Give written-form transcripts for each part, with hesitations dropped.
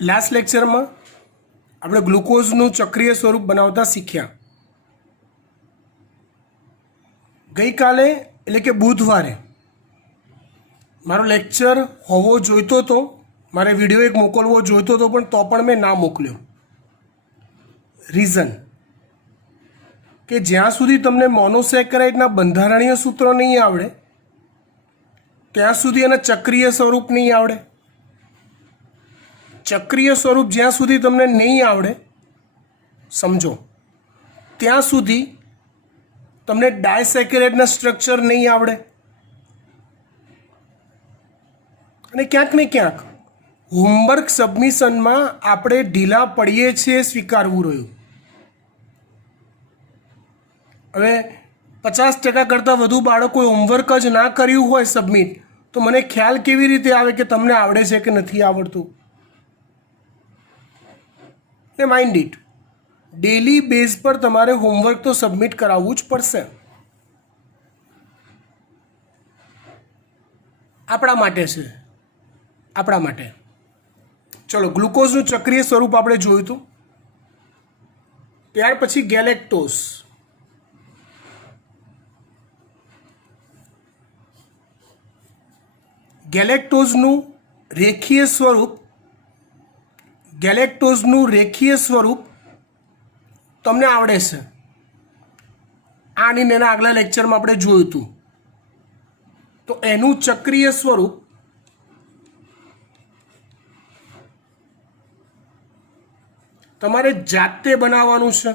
Last લેક્ચરમાં આપણે ગ્લુકોઝનું ચક્રીય સ્વરૂપ બનાવતા શીખ્યા. ગઈકાલે એટલે કે બુધવારે મારો લેક્ચર હોવો જોઈતો હતો, મારે વિડીયો એક મોકલવો જોઈતો હતો, પણ તો પણ મેં ના મોકલ્યો. રીઝન કે જ્યાં સુધી તમને મોનોસેકેરાઇડના બંધારણીય સૂત્રો નહીં આવડે ત્યાં સુધી એના ચક્રીય સ્વરૂપ નહીં આવડે. ચક્રીય સ્વરૂપ જ્યાં સુધી તમને નહીં આવડે, સમજો, ત્યાં સુધી તમને ડાયસેકેરાઇડના સ્ટ્રક્ચર નહીં આવડે. અને ક્યાંક ને ક્યાંક હોમવર્ક સબમિશનમાં આપણે ઢીલા પડીએ છીએ, સ્વીકારવું રહ્યું. હવે 50% કરતાં વધુ બાળકોએ હોમવર્ક જ ના કર્યું હોય સબમિટ, તો મને ખ્યાલ કેવી રીતે આવે કે તમને આવડે છે કે નથી આવડતું? ને માઇન્ડ ઇટ, ડેલી બેઝ પર તમારે હોમવર્ક તો સબમિટ કરાવવું જ પડશે. આપણા માટે છે, આપણા માટે. ચલો, ગ્લુકોઝનું ચક્રીય સ્વરૂપ આપણે જોયું હતું. ત્યાર પછી ગેલેક્ટોઝ. ગેલેક્ટોઝનું રેખીય સ્વરૂપ તમને આવડે છે. આની એના આગલા લેક્ચરમાં આપણે જોયું હતું. તો એનું ચક્રીય સ્વરૂપ તમારે જાતે બનાવવાનું છે.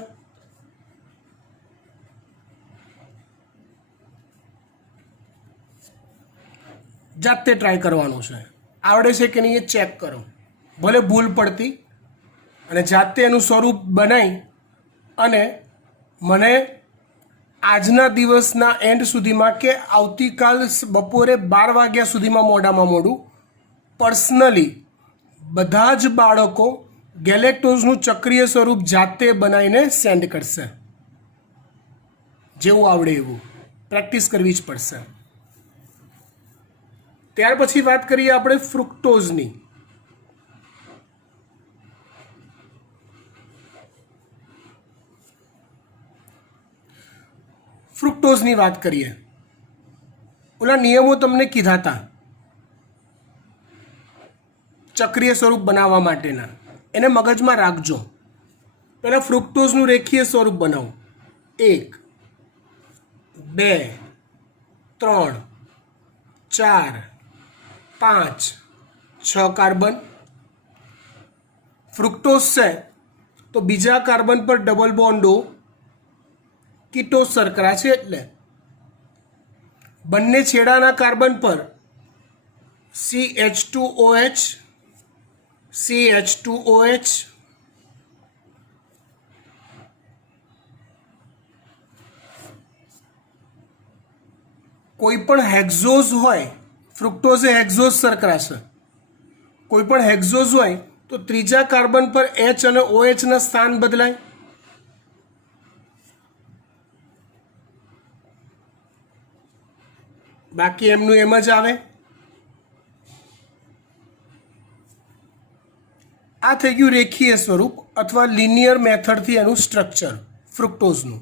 જાતે ટ્રાય કરવાનું છે. આવડે છે કે નહીં એ ચેક કરો, ભલે ભૂલ પડતી, અને જાતે એનું સ્વરૂપ બનાવી અને મને આજના દિવસના એન્ડ સુધીમાં કે આવતીકાલ બપોરે 12 વાગ્યા સુધીમાં મોડામાં મોડું પર્સનલી બધા જ બાળકો ગેલેક્ટોઝનું ચક્રીય સ્વરૂપ જાતે બનાવીને સેન્ડ કરશે. જેવું આવડે એવું પ્રેક્ટિસ કરવી જ પડશે. ત્યાર પછી વાત કરીએ આપણે ફ્રુક્ટોઝની. ફ્રુક્ટોઝની વાત કરીએ. ઓલા નિયમો તમને કીધા હતા ચક્રીય સ્વરૂપ બનાવવા માટેના, એને મગજમાં રાખજો. પહેલાં ફ્રુક્ટોઝનું રેખીય સ્વરૂપ બનાવો. 1 2 3 4 5 6 કાર્બન. ફ્રુક્ટોઝ છે તો બીજા કાર્બન પર ડબલ બોન્ડો કીટોઝ શર્કરા છે, એટલે બંને છેડાના કાર્બન પર CH2OH CH2OH. કોઈ પણ હેક્ઝોઝ હોય, ફ્રુક્ટોઝ એ હેક્ઝોઝ શર્કરા છે, કોઈ પણ હેક્ઝોઝ હોય તો ત્રીજા કાર્બન પર H અને OH ના સ્થાન બદલાય. બાકી એમનું એમ જ આવે. આ થઈ ગયું રેખીય સ્વરૂપ અથવા લિનિયર મેથડથી એનું સ્ટ્રક્ચર ફ્રુક્ટોઝનું.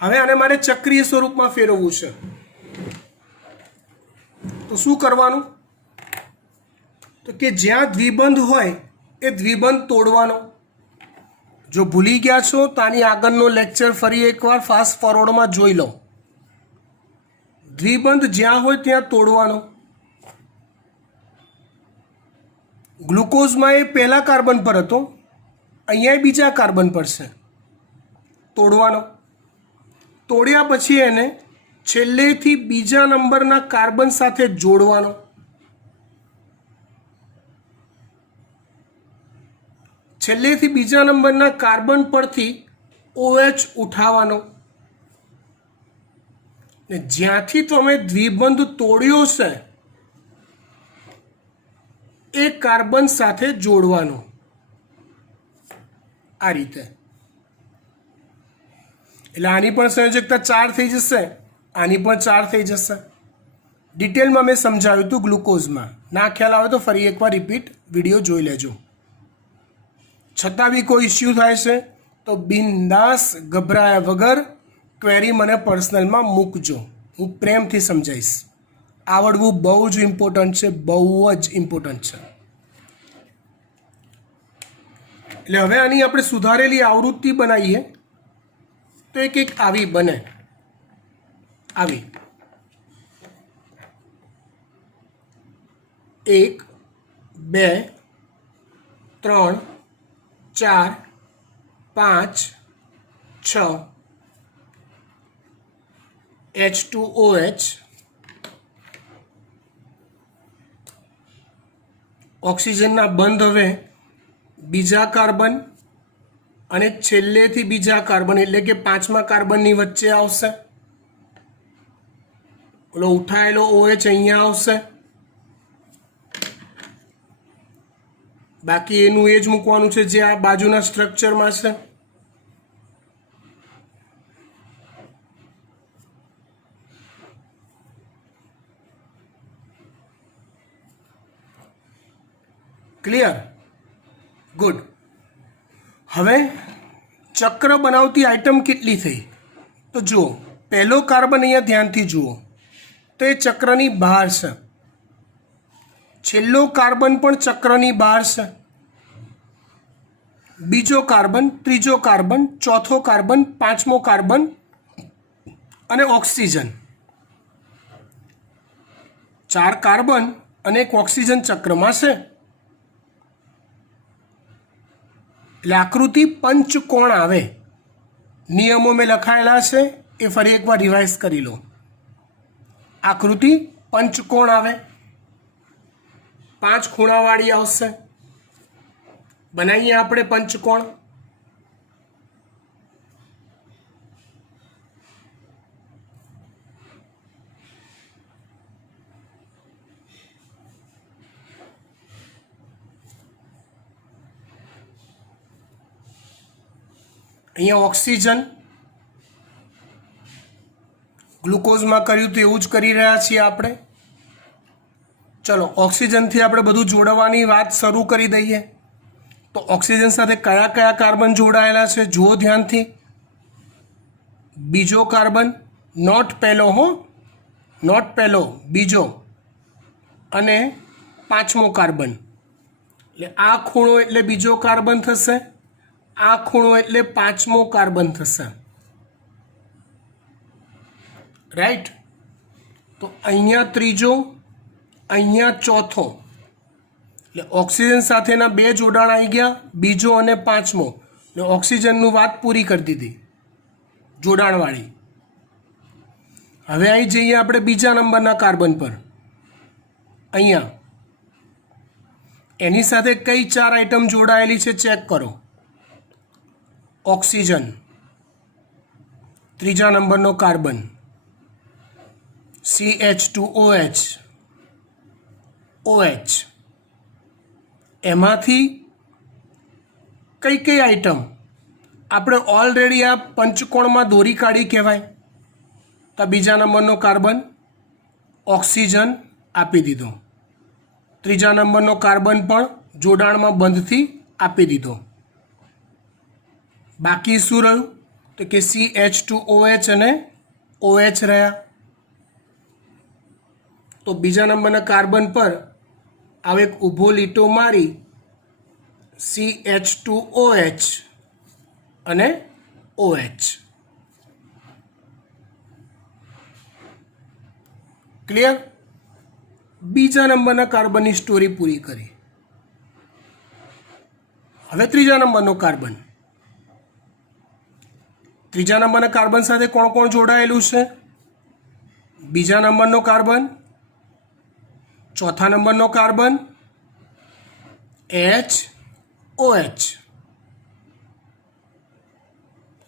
હવે આને મારે ચક્રીય સ્વરૂપમાં ફેરવવું છે, તો શું કરવાનું? તો કે જ્યાં દ્વિબંધ હોય એ દ્વિબંધ તોડવાનો. જો ભૂલી ગયા છો તો આની આગળનો લેક્ચર ફરી એકવાર ફાસ્ટ ફોરવર્ડમાં જોઈ લો. દ્વિબંધ જ્યાં હોય ત્યાં તોડવાનો. ગ્લુકોઝમાં એ પહેલા કાર્બન પર હતો, અહીંયા બીજા કાર્બન પર છે, તોડવાનો. તોડ્યા પછી એને છેલ્લેથી બીજા નંબરના કાર્બન સાથે જોડવાનો. છેલ્લેથી બીજા નંબરના કાર્બન પરથી OH ઉઠાવવાનો. ને જ્યાંથી તમે દ્વિબંધ તોડ્યો છે એ કાર્બન સાથે જોડવાનો. આ રીતે. એટલે આની પણ સંયોજકતા 4 થઈ જશે, આની પણ 4 થઈ જશે. ડિટેલમાં મેં સમજાવ્યું હતું ગ્લુકોઝમાં. ના ખ્યાલ આવે તો ફરી એકવાર રિપીટ વિડીયો જોઈ લેજો. છતાં બી કોઈ ઇસ્યુ થાય છે તો બિંદાસ ગભરાયા વગર ક્વેરી મને પર્સનલમાં મૂકજો, હું પ્રેમથી સમજાવીશ. આવડવું બહુ જ ઇમ્પોર્ટન્ટ છે, બહુ જ ઇમ્પોર્ટન્ટ છે. એટલે હવે આની આપણે સુધારેલી આવૃત્તિ બનાવીએ તો એક આવી બને. આવી 1 2 3 4 5 6 H2OH ઓક્સિજનના બંધ હવે બીજા કાર્બન અને છેલ્લેથી બીજા કાર્બન એટલે કે 5મા કાર્બનની વચ્ચે આવશે. ઓલો ઉઠાયેલો OH અહીંયા આવશે, બાકી એનું એ જ મૂકવાનું છે જે આ બાજુના સ્ટ્રક્ચરમાં છે. ક્લિયર? ગુડ. હવે ચક્ર બનાવતી આઈટમ કેટલી થઈ તો જુઓ, પહેલો કાર્બન અહીંયા ધ્યાનથી જુઓ તો એ ચક્રની બહાર છે. છેલ્લો કાર્બન પણ ચક્રની બહાર છે. બીજો કાર્બન, ત્રીજો કાર્બન, ચોથો કાર્બન, 5મો કાર્બન અને ઓક્સિજન. 4 કાર્બન અને એક ઓક્સિજન ચક્રમાં છે. એટલે આકૃતિ પંચકોણ આવે. નિયમો મેં લખાયેલા છે એ ફરી એકવાર રિવાઇઝ કરી લો. આકૃતિ પંચકોણ આવે, 5 ખૂણાવાળી આવશે. બનાવીએ આપણે પંચકોણ. અહીંયા ઓક્સિજન, ગ્લુકોઝમાં કર્યું તો એવું જ કરી રહ્યા છીએ આપણે. ચલો ઓક્સિજનથી આપણે બધું જોડવાની વાત શરૂ કરી દઈએ. તો ઓક્સિજન સાથે કયા કયા કાર્બન જોડાયેલા છે જુઓ ધ્યાનથી. બીજો કાર્બન, નોટ પહેલો હો, નોટ પહેલો, બીજો અને 5મો કાર્બન. એટલે આ ખૂણો એટલે બીજો કાર્બન થશે, આ ખૂણો એટલે 5મો કાર્બન થશે. રાઈટ? તો અહીંયા ત્રીજો, અહીંયા ચોથો. એટલે ઓક્સિજન સાથેના 2 જોડાણ આવી ગયા, બીજો અને 5મો. એટલે ઓક્સિજનનું વાત પૂરી કરી દીધી જોડાણવાળી. હવે અહીં જઈએ આપણે બીજા નંબરના કાર્બન પર. અહીંયા એની સાથે કઈ 4 આઈટમ જોડાયેલી છે ચેક કરો. ઓક્સિજન, ત્રીજા નંબરનો કાર્બન, CH2OH, OH. એમાંથી કઈ કઈ આઈટમ આપણે ઓલરેડી આ પંચકોણમાં દોરી કાઢી કહેવાય. તો બીજા નંબરનો કાર્બન ઓક્સિજન આપી દીધો, ત્રીજા નંબરનો કાર્બન પણ જોડાણમાં બંધથી આપી દીધો. બાકી શું રહ્યું તો કે CH2OH અને OH રહ્યા. તો બીજા નંબરના કાર્બન પર આવે એક ઊભો લીટો મારી CH2OH અને OH. ક્લિયર? બીજા નંબરના કાર્બનની સ્ટોરી પૂરી કરી. હવે ત્રીજા નંબરનો કાર્બન. ત્રીજા નંબરના કાર્બન સાથે કોણ કોણ જોડાયેલું છે? બીજા નંબરનો કાર્બન, ચોથા નંબરનો કાર્બન, HOH.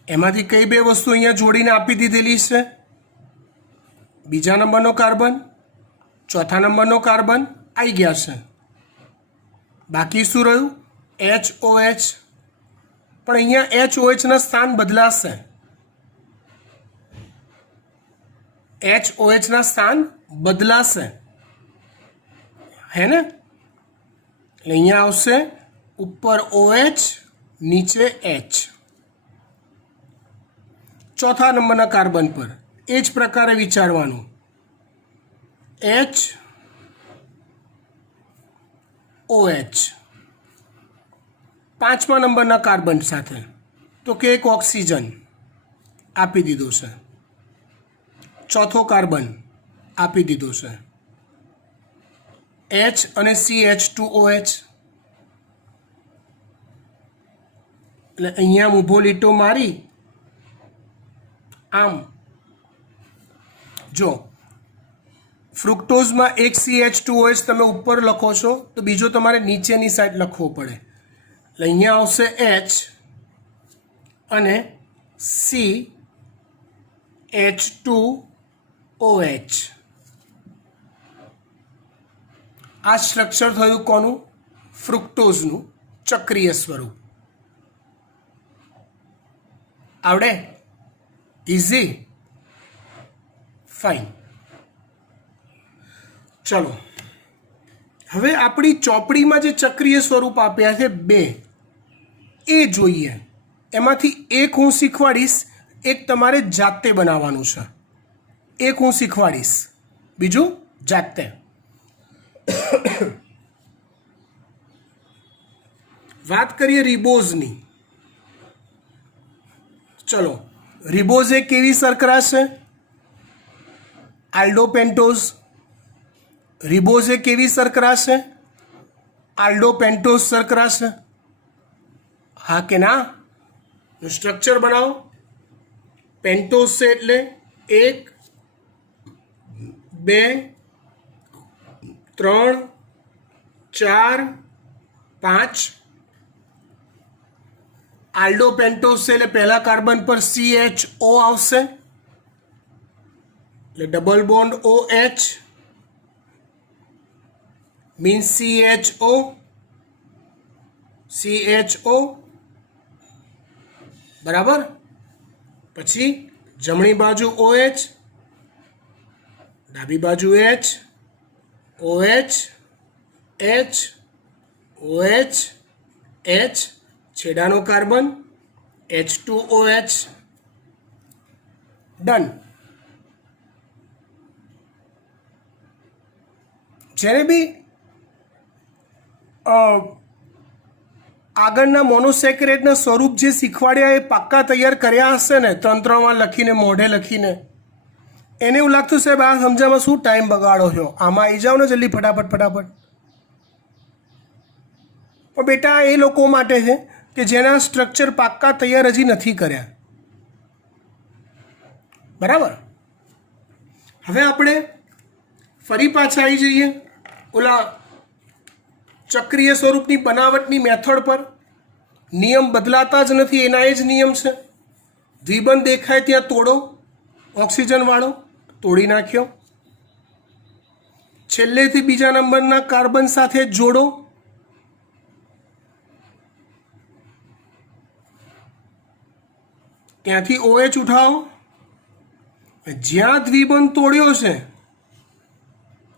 એમાંથી કઈ 2 વસ્તુ અહીંયા જોડીને આપી દીધેલી છે? બીજા નંબરનો કાર્બન, ચોથા નંબરનો કાર્બન આવી ગયા છે. બાકી શું રહ્યું? HOH. પણ અહીંયા HOH ના સ્થાન બદલાશે. HOH ના સ્થાન બદલાશે, હે ને? એટલે અહીંયા આવશે ઉપર OH નીચે H. ચોથા નંબરના કાર્બન પર એ જ પ્રકારે વિચારવાનું, HOH. પાંચમા નંબરના કાર્બન સાથે તો કે એક ઓક્સિજન આપી દીધો છે, ચોથો કાર્બન આપી દીધો છે, H અને CH2OH. એટલે અહીંયા ઊભો લીટો મારી આમ જો ફ્રુક્ટોઝમાં એક CH2OH તમે ઉપર લખો છો તો બીજો તમારે નીચેની સાઈડ લખવો પડે. એટલે અહીંયા આવશે H અને CH2OH. આ સ્ટ્રક્ચર થયું કોનું? ફ્રુક્ટોઝનું ચક્રીય સ્વરૂપ. આવડે? ઇઝી? ફાઇન. ચલો હવે આપણી ચોપડીમાં જે ચક્રીય સ્વરૂપ આપ્યા છે બે એ જોઈએ. એમાંથી એક હું શીખવાડીશ, એક તમારે જાતે બનાવવાનું છે. એક હું શીખવાડીશ, બીજું જાતે. વાત કરીએ રિબોઝની. ચલો, રિબોઝ એ કેવી શર્કરા છે? આલ્ડોપેન્ટોઝ. રિબોઝ એ કેવી શર્કરા છે? આલ્ડોપેન્ટોઝ શર્કરા છે. હા કે ના? સ્ટ્રક્ચર બનાવો. પેન્ટોઝ છે એટલે 1 2 3 4 5. આલ્ડોપેન્ટોઝ છે એટલે પહેલા કાર્બન પર CHO આવશે એટલે double bond OH means CHO બરાબર. પછી જમણી બાજુ OH, ડાબી બાજુ H, OH H OH H, છેડાનો કાર્બન H2OH. ડન. જ્યારે બી આગળના મોનોસેક્રેટના સ્વરૂપ જે શીખવાડ્યા એ પાક્કા તૈયાર કર્યા હશે ને, તંત્રમાં લખીને, મોઢે લખીને, એને એવું લાગતું સાહેબ આ સમજાવવામાં શું ટાઈમ બગાડો છો, આમાં આવી જાઓ ને જલ્દી ફટાફટ. પણ બેટા એ લોકો માટે છે કે જેના સ્ટ્રક્ચર પાક્કા તૈયાર હજી નથી કર્યા. બરાબર. હવે આપણે ફરી પાછા આવી જઈએ ઓલા ચક્રીય સ્વરૂપની બનાવટની મેથડ પર. નિયમ બદલાતા જ નથી, એના એ જ નિયમ છે. દ્વિબંધ દેખાય ત્યાં તોડો, ઓક્સિજનવાળો તોડી નાખ્યો. છેલ્લેથી બીજા નંબરના કાર્બન સાથે જોડો. ત્યાંથી OH ઉઠાવો. જ્યાં દ્વિબંધ તોડ્યો છે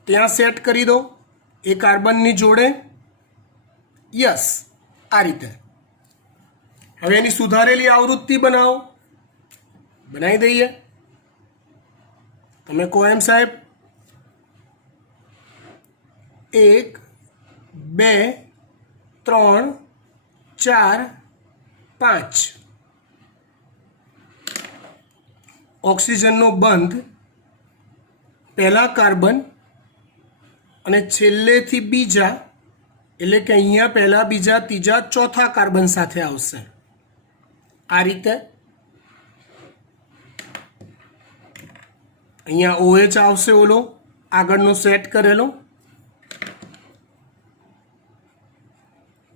ત્યાં સેટ કરી દો એ કાર્બનની જોડે. યસ, આ રીતે. હવે એની સુધારેલી આવૃત્તિ બનાવો. બનાવી દઈએ. તમે કહો એમ સાહેબ. 1 2 3 4 5. ઓક્સિજનનો બંધ પહેલા કાર્બન અને છેલ્લેથી બીજા, એટલે કે અહીંયા પહેલા બીજા ત્રીજા ચોથા કાર્બન સાથે આવશે. આ રીતે અહીંયા OH આવશે, ઓલો આગળનો સેટ કરેલો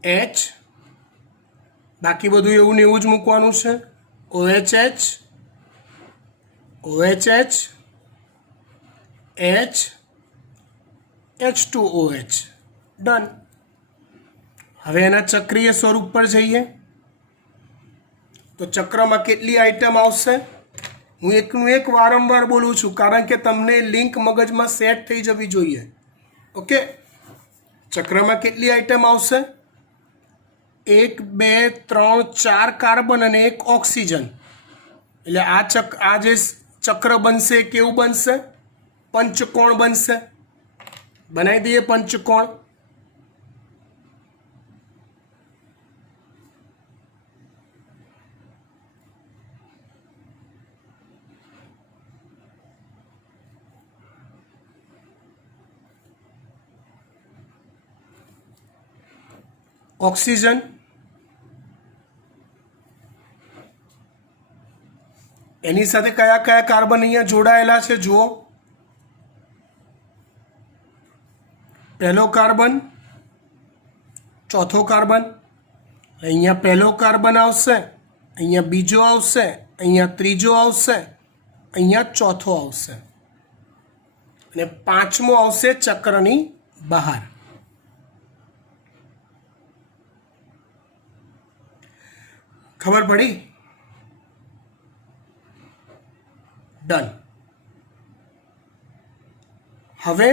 H. બાકી બધું એવું ને એવું જ મૂકવાનું છે. OHH OHH H H2OH. Done. હવે એના ચક્રીય સ્વરૂપ પર જઈએ તો ચક્રમાં કેટલી આઇટમ આવશે? હું એકનું એક વારંવાર બોલું છું કારણ કે તમને લિંક મગજમાં સેટ થઈ જવી જોઈએ. ઓકે, ચક્રમાં કેટલી આઈટમ આવશે? 1 2 3 4 કાર્બન અને 1 ઓક્સિજન. એટલે આ જે ચક્ર બનશે કેવું બનશે? પંચકોણ બનશે. બનાવી દઈએ પંચકોણ. ઓક્સિજન, એની સાથે કયા કયા કાર્બન અહીંયા જોડાયેલા છે જુઓ. પહેલો કાર્બન, ચોથો કાર્બન. અહીંયા પહેલો કાર્બન આવશે, અહીંયા બીજો આવશે, અહીંયા ત્રીજો આવશે, અહીંયા ચોથો આવશે અને પાંચમો આવશે ચક્રની બહાર. ખબર પડી? ડન. હવે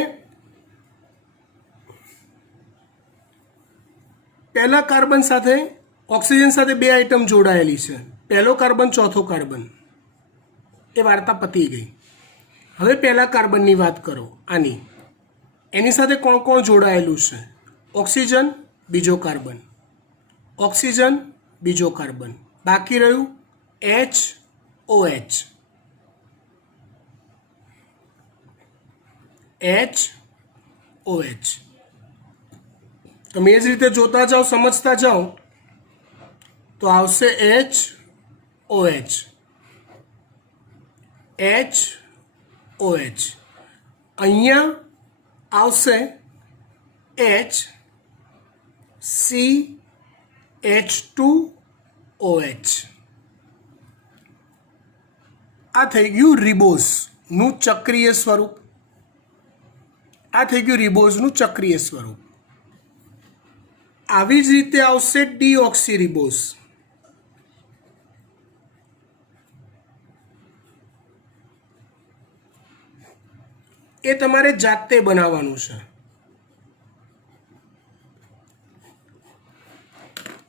પહેલા કાર્બન સાથે ઓક્સિજન સાથે બે આઈટમ જોડાયેલી છે. પહેલો કાર્બન, ચોથો કાર્બન. એ વાર્તા પતી ગઈ. હવે પહેલા કાર્બનની વાત કરો. આની એની સાથે કોણ કોણ જોડાયેલું છે? ઓક્સિજન, બીજો કાર્બન, ઓક્સિજન, બીજો કાર્બન. બાકી રહ્યું HOH. HOH. તમે એ જ રીતે જોતા જાઓ, સમજતા જાઓ તો આવશે HOH. HOH. અહીંયા આવશે HCH2OH. આ થઈ ગયું રિબોઝનું ચક્રીય સ્વરૂપ. આ થઈ ગયું રિબોઝનું ચક્રીય સ્વરૂપ. આવી જ રીતે આવશે ડીઓક્સીરિબોઝ. એ તમારે જાતે બનાવવાનું છે.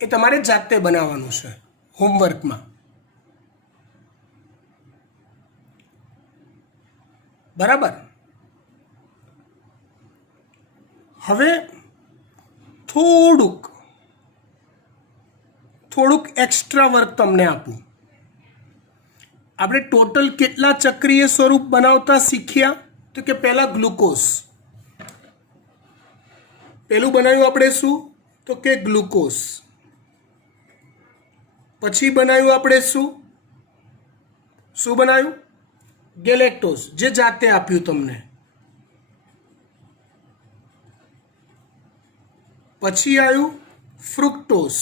એ તમારે જાતે બનાવવાનું છે હોમવર્કમાં. બરાબર. હવે થોડુંક એક્સ્ટ્રા વર્ક તમને આપું. આપણે ટોટલ કેટલા ચક્રીય સ્વરૂપ બનાવતા શીખ્યા? તો કે પહેલાં ગ્લુકોઝ. પહેલું બનાવ્યું આપણે શું? તો કે ગ્લુકોઝ. પછી બનાવ્યું આપણે શું બનાવ્યું? ગેલેક્ટોઝ, જે જાતે આપ્યું તમને. પછી આવ્યું ફ્રુક્ટોઝ.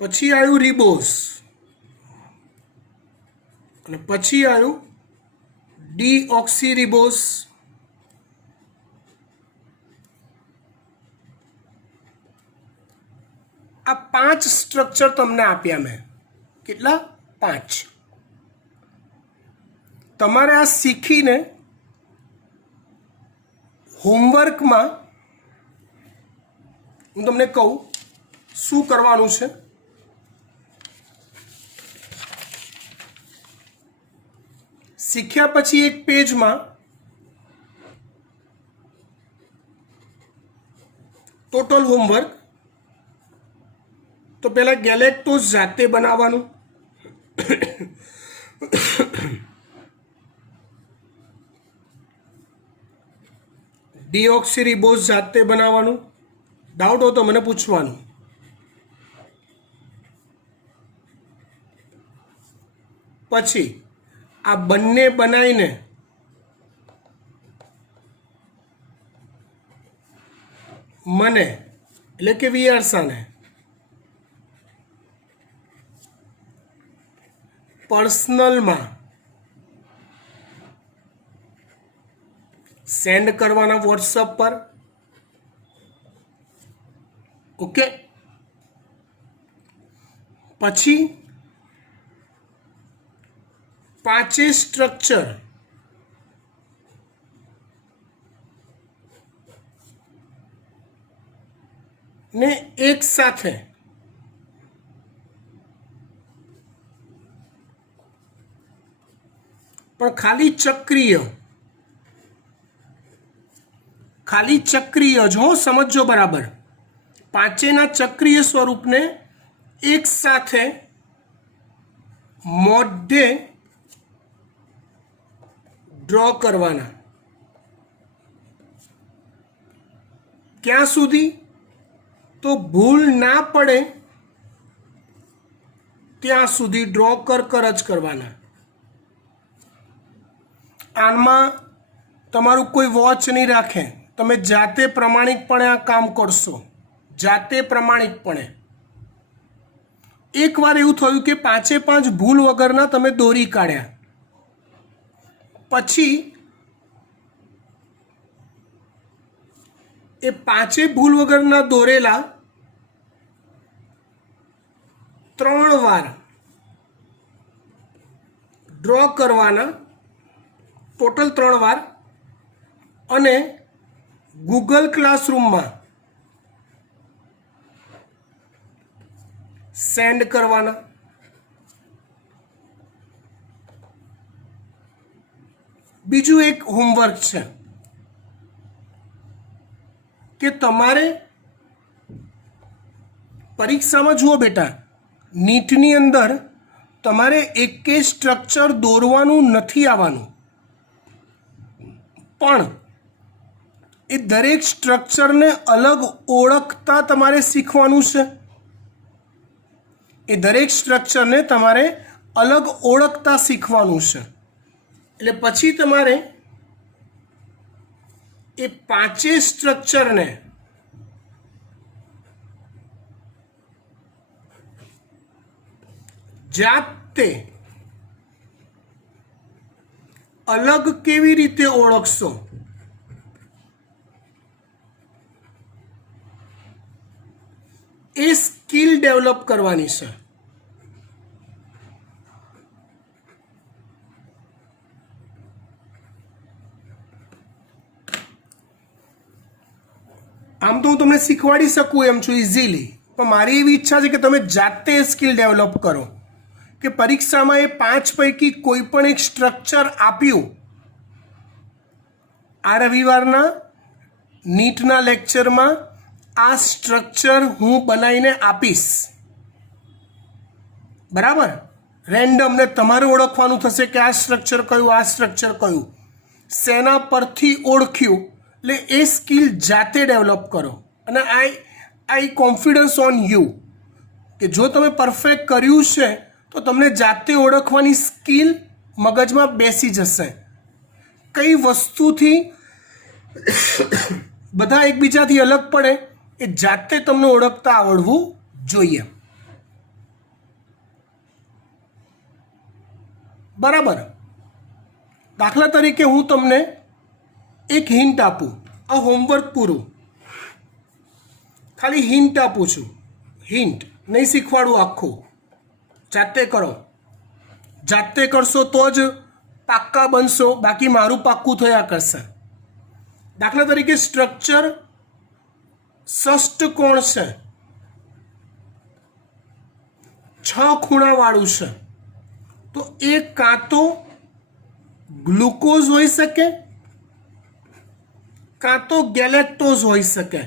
પછી આવ્યું રિબોઝ અને પછી આવ્યું ડીઓક્સીરિબોઝ. આ 5 સ્ટ્રક્ચર તમને આપ્યા મેં. કેટલા? 5. તમારે આ શીખીને હોમવર્કમાં હું તમને કહું શું કરવાનું છે. શીખ્યા પછી એક પેજમાં ટોટલ હોમવર્ક. તો પહેલાં ગેલેક્ટોઝ જાતે બનાવવાનું. ડીઓક્સીરિબોઝ જાતે બનાવવાનું. ડાઉટ હોય તો મને પૂછવાનું. પછી આ બંને બનાવીને મને એટલે કે વિયારસાને પર્સનલમાં સેન્ડ કરવાના વોટ્સઅપ પર. ઓકે, પછી પાંચે સ્ટ્રક્ચર ને એક સાથે પણ ખાલી ચક્રીય જ હો, સમજો બરાબર. પાંચેના ચક્રીય સ્વરૂપને એક સાથે મોઢે ડ્રો કરવાના. ક્યાં સુધી? તો ભૂલ ના પડે ત્યાં સુધી ડ્રો કર જ કરવાના. આમાં તમારું કોઈ વોચ નહીં રાખે, તમે જાતે પ્રમાણિકપણે આ કામ કરશો, જાતે પ્રમાણિકપણે. એકવાર એવું થયું કે પાંચે પાંચ ભૂલ વગરના તમે દોરી કાઢ્યા, પછી એ પાંચે ભૂલ વગરના દોરેલા 3 વાર ડ્રો કરવાના, ટોટલ 3 વાર, અને ગૂગલ ક્લાસરૂમમાં સેન્ડ કરવાના. બીજું એક હોમવર્ક છે કે તમારે પરીક્ષામાં જુઓ બેટા, નીટની અંદર તમારે એકે સ્ટ્રક્ચર દોરવાનું નથી આવવાનું, પણ એ દરેક સ્ટ્રક્ચરને અલગ ઓળખતા તમારે શીખવાનું છે. એ દરેક સ્ટ્રક્ચરને તમારે અલગ ઓળખતા શીખવાનું છે. એટલે પછી તમારે એ પાંચે સ્ટ્રક્ચરને જાતે અલગ કેવી રીતે ઓળખશો એ સ્કિલ ડેવલપ કરવાની છે. આમ તો હું તમને શીખવાડી શકું એમ છું ઇઝીલી, પણ મારી એવી ઈચ્છા છે કે તમે જાતે સ્કિલ ડેવલપ કરો, કે પરીક્ષામાં એ 5 પૈકી કોઈ પણ એક સ્ટ્રક્ચર આપ્યું. આ રવિવારના નીટના લેક્ચરમાં આ સ્ટ્રક્ચર હું બનાવીને આપીશ, બરાબર? રેન્ડમને તમારે ઓળખવાનું થશે કે આ સ્ટ્રક્ચર કયું, આ સ્ટ્રક્ચર કયું, શેના પરથી ઓળખ્યું. એટલે એ સ્કિલ જાતે ડેવલપ કરો. અને આઈ કોન્ફિડન્સ ઓન યુ કે જો તમે પરફેક્ટ કર્યું છે તો તમને જાતે ઓળખવાની સ્કિલ મગજમાં બેસી જશે. કઈ વસ્તુથી બધા એકબીજાથી અલગ પડે એ જાતે તમને ઓળખતા આવડવું જોઈએ, બરાબર? દાખલા તરીકે હું તમને એક હિન્ટ આપું, આ હોમવર્ક પૂરું, ખાલી હિન્ટ આપું છું, હિન્ટ નહીં શીખવાડું આખું, જાતે કરો. જાતે કરશો તો જ પાક્કા બનશો, બાકી મારું પાક્કું થયા કરશે. દાખલા તરીકે સ્ટ્રક્ચર ષષ્ટકોણ છે, 6 ખૂણાવાળું છે, તો એ કાં તો ગ્લુકોઝ હોઈ શકે, કાં તો ગેલેક્ટોઝ હોઈ શકે.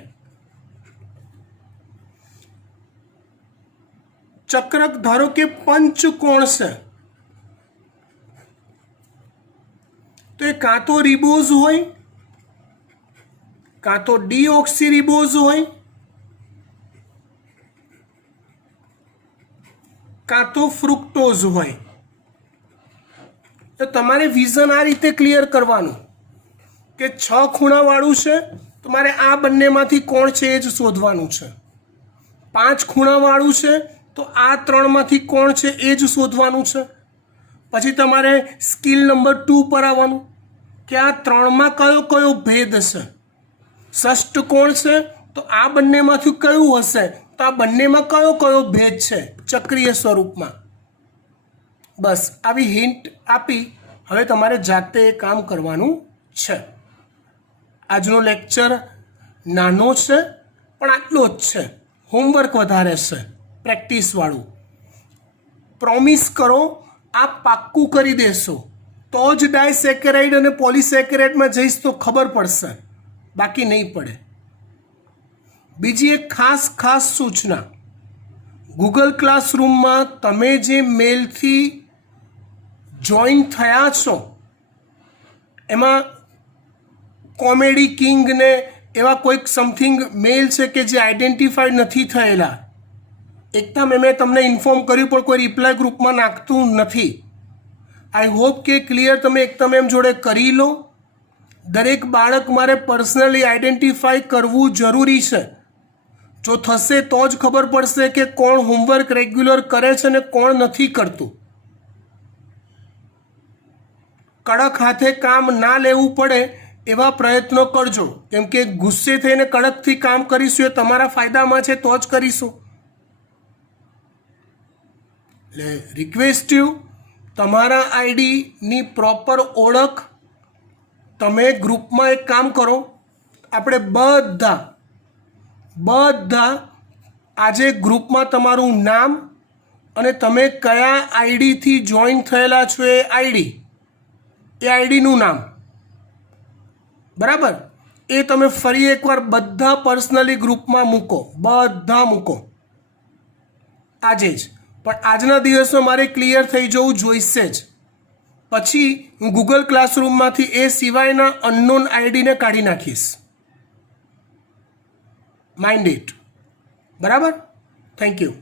ચક્રક ધારો કે પંચકોણ છે, તો એ કાં તો રિબોઝ હોય, કાં તો ડીઓક્સીરિબોઝ હોય, કાં તો ફ્રુક્ટોઝ હોય. તો તમારે વિઝન આ રીતે ક્લિયર કરવાનું કે 6 ખૂણાવાળું છે, તમારે આ બંનેમાંથી કોણ છે એ જ શોધવાનું છે. 5 ખૂણાવાળું છે તો આ 3માંથી કોણ છે એ જ શોધવાનું છે. પછી તમારે સ્કિલ નંબર 2 પર આવવાનું કે આ 3માં કયો કયો ભેદ છે. ષષ્ટકોણ છે તો આ બંનેમાંથી કયું હશે, તો આ બંનેમાં કયો કયો ભેદ છે ચક્રીય સ્વરૂપમાં? બસ આવી હિન્ટ આપી હવે તમારે જાતે એ કામ કરવાનું છે. આજનો લેક્ચર નાનો છે પણ આટલો જ છે. હોમવર્ક વધારે છે, પ્રેક્ટિસવાળું. પ્રોમિસ કરો આ પાક્કું કરી દેશો તો જ ડાયસેકેરાઇડ અને પોલિસેકેરાઇડમાં જઈશ તો ખબર પડશે, બાકી નહીં પડે. બીજી એક ખાસ સૂચના, ગૂગલ ક્લાસરૂમમાં તમે જે મેલથી જોઈન થયા છો એમાં કોમેડી કિંગ ને એવા કોઈક સમથિંગ મેલ છે કે જે આઈડેન્ટિફાઈડ નથી થયેલા. એકતા મેં તમને ઇન્ફોર્મ કર્યું પણ કોઈ રિપ્લાય ગ્રુપમાં નાખતું નથી. આઈ હોપ કે ક્લિયર તમે એકતા મેમ જોડે કરી લો. દરેક બાળક મારે પર્સનલી આઈડેન્ટિફાઈ કરવું જરૂરી છે. જો થશે તો જ ખબર પડશે કે કોણ હોમવર્ક રેગ્યુલર કરે છે ને કોણ નથી કરતું. કડક હાથે કામ ના લેવું પડે એવા પ્રયત્નો કરજો, કેમ કે ગુસ્સે થઈને કડકથી કામ કરીશું એ તમારા ફાયદામાં છે તો જ કરીશું. એટલે રિક્વેસ્ટિવ, તમારા આઈડીની પ્રોપર ઓળખ. તમે ગ્રુપમાં એક કામ કરો, આપણે બધા આજે ગ્રુપમાં તમારું નામ અને તમે કયા આઈડીથી જોઈન થયેલા છો એ આઈડીનું નામ, બરાબર, એ તમે ફરી એકવાર બધા પર્સનલી ગ્રુપમાં મૂકો, બધા મૂકો આજે જ. પણ આજના દિવસમાં મારે ક્લિયર થઈ જવું જોઈશે જ. પછી હું ગૂગલ ક્લાસરૂમમાંથી એ સિવાયના અનનોન આઈડીને કાઢી નાખીશ. Mind it. બરાબર? Thank you.